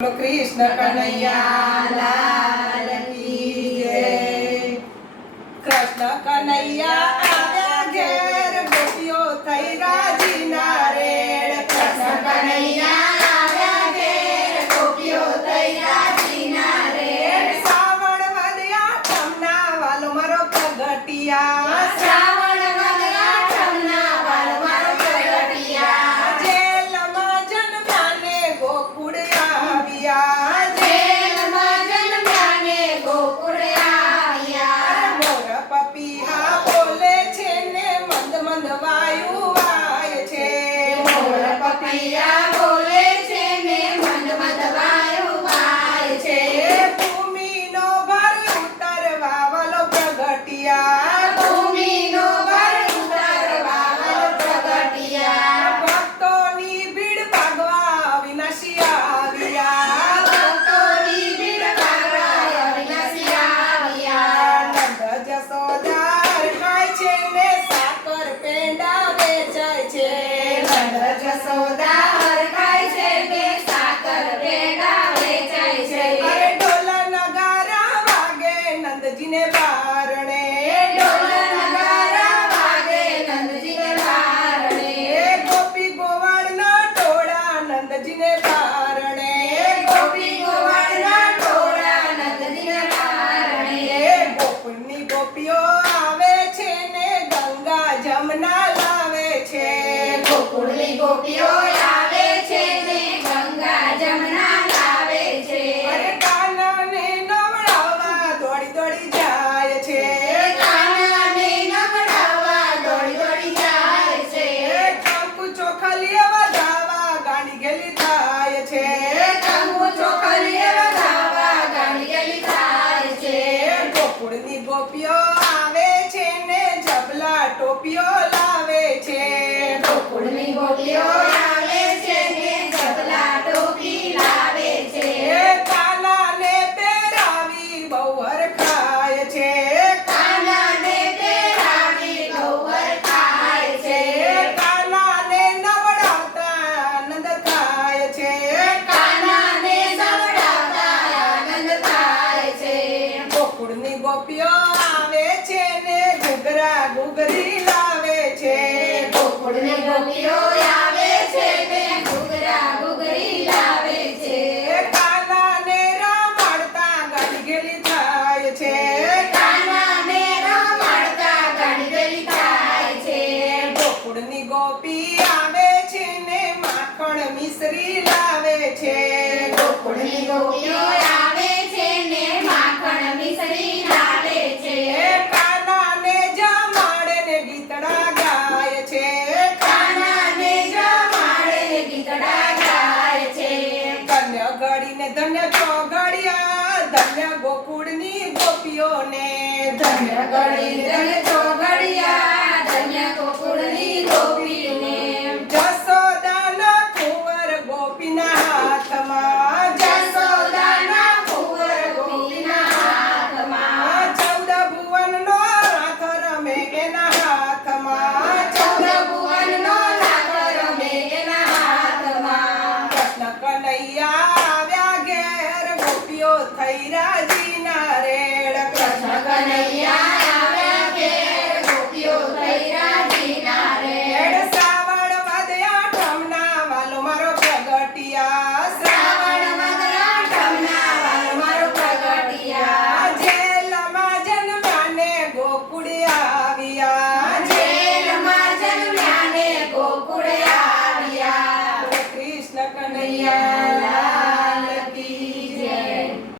कृष्ण कन्हैया लाल की जय। कृष्ण कन्हैया आव्या घेर गोपियो थई राजी नारेड़। कृष्ण कन्हैया आव्या घेर गोपियो थई राजी नारेड़। श्रावण वद्या ठमना वालो मारो प्रगटिया। श्रावण वद्या ठमना वालो मारो प्रगटिया। जेलમાં જન્મ્યાને ગોકુળ આવ્યા। જેલમાં જન્મ્યાને ગોકુળ આવ્યા। મોર પપીહા બોલે છે ને મંદ મંદ વાયુ વાય છે। મોર પપીહા બોલે છે ને મંદ મંદ વાયુ વાય છે। ભૂમિનો ભાર ઉતારવા વાલો પ્રગટિયા। ભૂમિનો ભાર ઉતારવા વાલો પ્રગટિયા। ભક્તોની ભીડ ભાગવા અવિનાશી આવ્યા। ભક્તોની ભીડ ભાગવા અવિનાશી આવ્યા। નંદ જશોદા ખાય છે ને સાકર પેંડા વેચાય છે। નંદ જશોદા ખાય છે ને સાકર પેંડા વેચાય છે। અરે ઢોલ નગારા વાગે નંદજીને બારણે। ઢોલ નગારા વાગે નંદજીને બારણે। ગોપી ગોવાળના ટોળા નંદજીને બારણે। ગોપી ગોવાળના ટોળા નંદજીને બારણે। ગોકુળની ગોપીઓ આવે છે ને ગંગા જમના લાવે છે। ગોકુળની ગોપીઓ આવે છે ને ગંગા જમના લાવે છે। અરે કાનાને નવડાવવા દોડી દોડી જાય છે। કાનાને નવડાવવા દોડી દોડી જાય છે। કંકુ ચોખલીએ વધાવા ગાંડી ગેલી થાય છે। કંકુ ચોખલીએ વધાવા ગાંડી ગેલી થાય છે। ગોકુળની ગોપીઓ આવે છે ને જબલા ટોપીઓ લાવે છે। ગોકુળની ગોપીઓ આવે છે ને જબલા ટોપી લાવે છે। કાનાને પહેરાવી બહુ હરખાય છે। કાનાને પહેરાવી બહુ હરખાય છે। કાનાને નવડાવતા આનંદ થાય છે। કાનાને નવડાવતા આનંદ થાય છે। ગોકુળની ગોપીઓ આવે છે ને ઘૂઘરા ઘૂઘરી લાવે છે। ગોકુળની ગોપીઓ આવે છે ને ઘૂઘરા ઘૂઘરી લાવે છે। કાનાને રમાડતા ગાડી ગેલી થાય છે। કાનાને રમાડતા ગાડી ગેલી થાય છે। ગોકુળની ગોપી આવે છે ને માખણ મિશ્રી લાવે છે। ગોકુળની ગોપીઓ આવે છે ને માખણ મિશ્રી લાવે છે। કાનાને જમાડે ને ગીતડા ગાય છે। કાનાને જમાડે ને ગીતડા ગાય છે। ધન્ય ઘડીને ધન્ય ચોઘડિયા ધન્ય ગોકુળની ગોપીઓને। ધન્ય ઘડીને ધન્ય ચોઘડિયા ધન્ય ગોકુળની ગોપીઓને। જશોદાના કુંવર ગોપીના હાથમાં। જશોદાના કુંવર ગોપીના હાથમાં। 14 ભુવનનો નાથ રમે એના હાથમાં। 14 ભુવનનો નાથ રમે એના હાથમાં। કૃષ્ણ કનૈયા આવ્યા ઘેર ગોપીઓ થઈ રાજી નારેળ। કૃષ્ણ કનૈયા આવ્યા ઘેર ગોપીઓ થઈ રાજી નારેળ। શ્રાવણ વદ્યા ઠમના વાલો મારો પ્રગટિયા। શ્રાવણ વદ્યા ઠમના વાલો મારો પ્રગટિયા। જેલમાં જન્મ્યાને ગોકુળ આવ્યા। જેલમાં જન્મ્યાને ગોકુળ આવ્યા। કૃષ્ણ કનૈયા